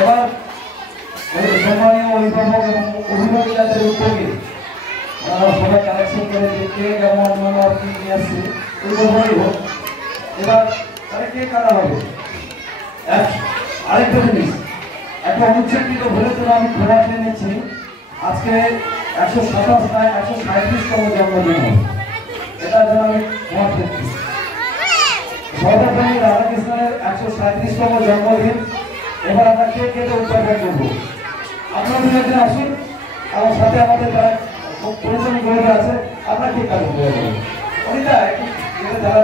এবার সম্মানীয় অভিভাবক এবং অভিভাবকদের উদ্যোগে সবাই কালেকশন করে কে কেমন কি নিয়ে আসছে ওইভাবেই হোক। এবার তাহলে কে কাটা হবে। আরেকটা জিনিস, একটা অনুচ্ছেদিত ভুলের জন্য আমি ক্ষমা চেয়ে নিচ্ছি। আজকে 127 নয় 137তম জন্মদিন হবে, এটার জন্য আমি ক্ষমা চেয়েছি। সর্বপ্রথমে রাধাকৃষ্ণের 137তম জন্মদিন। এবার আমরা কে কেটে উদযাপন করবো। আপনারা দুজন আসুন, আমার সাথে আমাদের যারা পরিচালন করে আছে আমরা কে কাজ করবো। অনিতা একটু যারা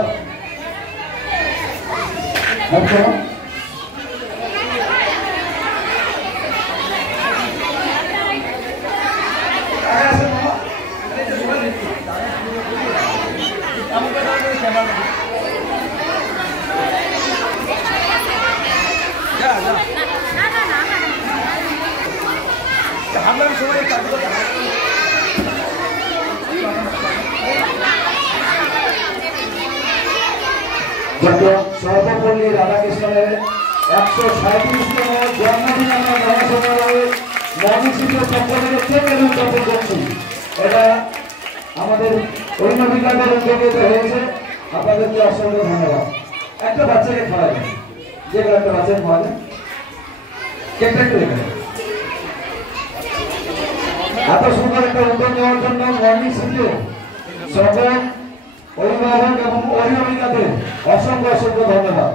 সর্বপল্লী রাধাকৃষ্ণের 137তম জন্মদিন আমরা মহাসভাভাবে মহামিছিল সম্পর্কে উদযাপন করছি। এটা আমাদের অভিভাবিকাদের উদ্যোগে হয়েছে। আপনাদেরকে অসংখ্য ধন্যবাদ। একটা বাচ্চাকে খাওয়াবেন, যে কোনো একটা বাচ্চাকে খাওয়াবেন, কেকটা একটু দেবেন। এত সুন্দর একটা উদ্যোগ নেওয়ার জন্য মহামিছিল সকল অভিভাবক এবং অভিভাবিকাদের অসংখ্য অসংখ্য ধন্যবাদ।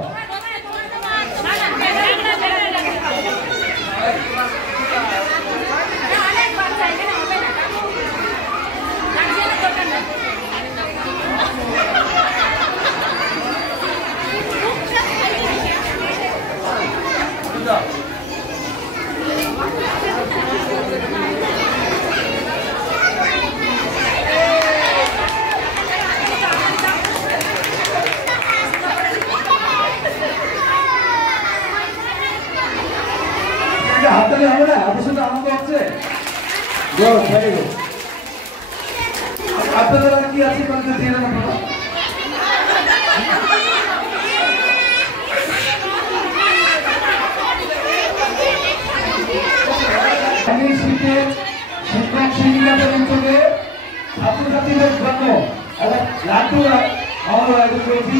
হাততালি হবে না? এত সুন্দর আনন্দ হচ্ছে। আপনারা কি আছে শিক্ষক শিক্ষিকাদের উদ্যোগে ছাত্রছাত্রীদের জন্য লাড্ডু আমরা আয়োজন করেছি।